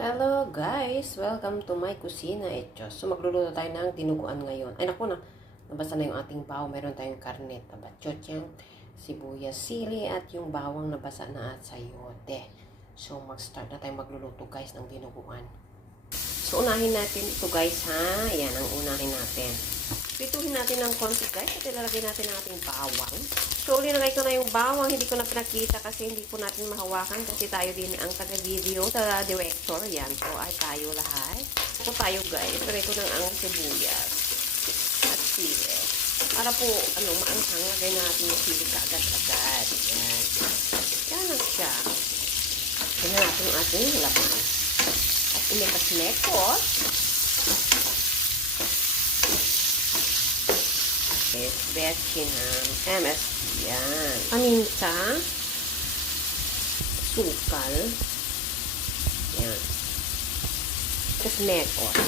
Hello guys! Welcome to my kusina. So magluluto tayo ng dinuguan ngayon. Ay naku na, nabasa na yung ating bawang. Meron tayong karne, tabachotyang, sibuyas, sili at yung bawang nabasa na at sayote. So mag-start na tayo magluluto guys ng dinuguan. So unahin natin ito guys ha. Ayan ang unahin natin. Pituhin natin ng konti guys at ilalagay natin ang ating bawang. So linagay ko na yung bawang. Hindi ko na pinakita kasi hindi po natin mahawakan kasi tayo din ang taga-video, taga-director. Yan po ay tayo lahat. So tayo guys. Lagay ko ng ang sibuyas at sili. Para po maanghang, lagay natin yung sili kaagad-agad. Yan. Yan lang siya. Tingnan natin yung ating laman. At imikas-mekos. Betchinam, MSG, yan. Paminta, sukal, yan. Kasmekos.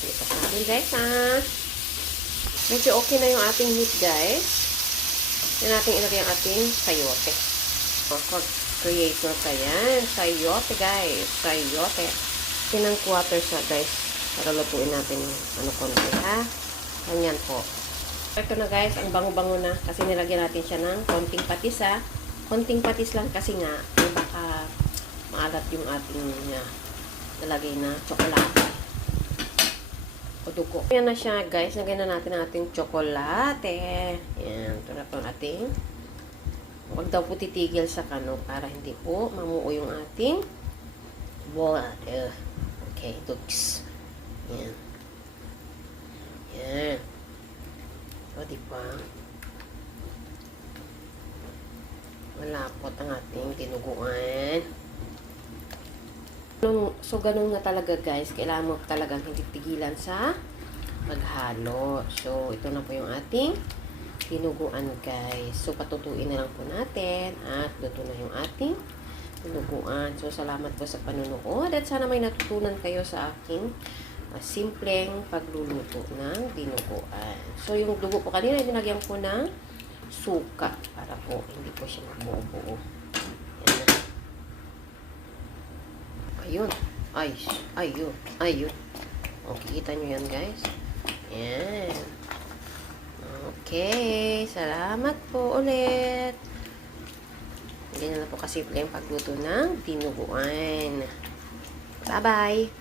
Ito sa atin guys ha. Medyo okay na yung ating meat guys. Yan natin ilagay ang ating sayote. Creator ka yan. Sayote guys. Sayote. Pinang quarters na guys. Para lutuin natin konti ha. Ganyan po. Ito na guys. Ang bango-bango na. Kasi nilagyan natin siya ng konting patis ha. Konting patis lang kasi nga baka maalat yung ating nalagay na tsokolate. O dugo. Yan na siya guys. Lagyan na natin ang ating tsokolate. Yan. Ito na po ang ating. Huwag daw po titigil sa kano para hindi po mamuo yung ating water. Okay, dugs. Yan. Yan. O, diba? Malapot ang ating dinuguan. So, ganun nga talaga guys. Kailangan mo talagang hindi tigilan sa maghalo. So, ito na po yung ating dinuguan guys. So patutuin na lang po natin at luto na yung ating dinuguan. So salamat po sa panunood at sana may natutunan kayo sa aking simpleng pagluluto ng dinuguan. So yung dugo po kanina dinagyan ko ng suka para po hindi po siya magbuo-buo. Ayun. Ayun. Okay, kita nyo yan guys. Yan. Okay, salamat po ulit. Hindi na po kasimple yung pagluto ng dinuguan. Bye-bye!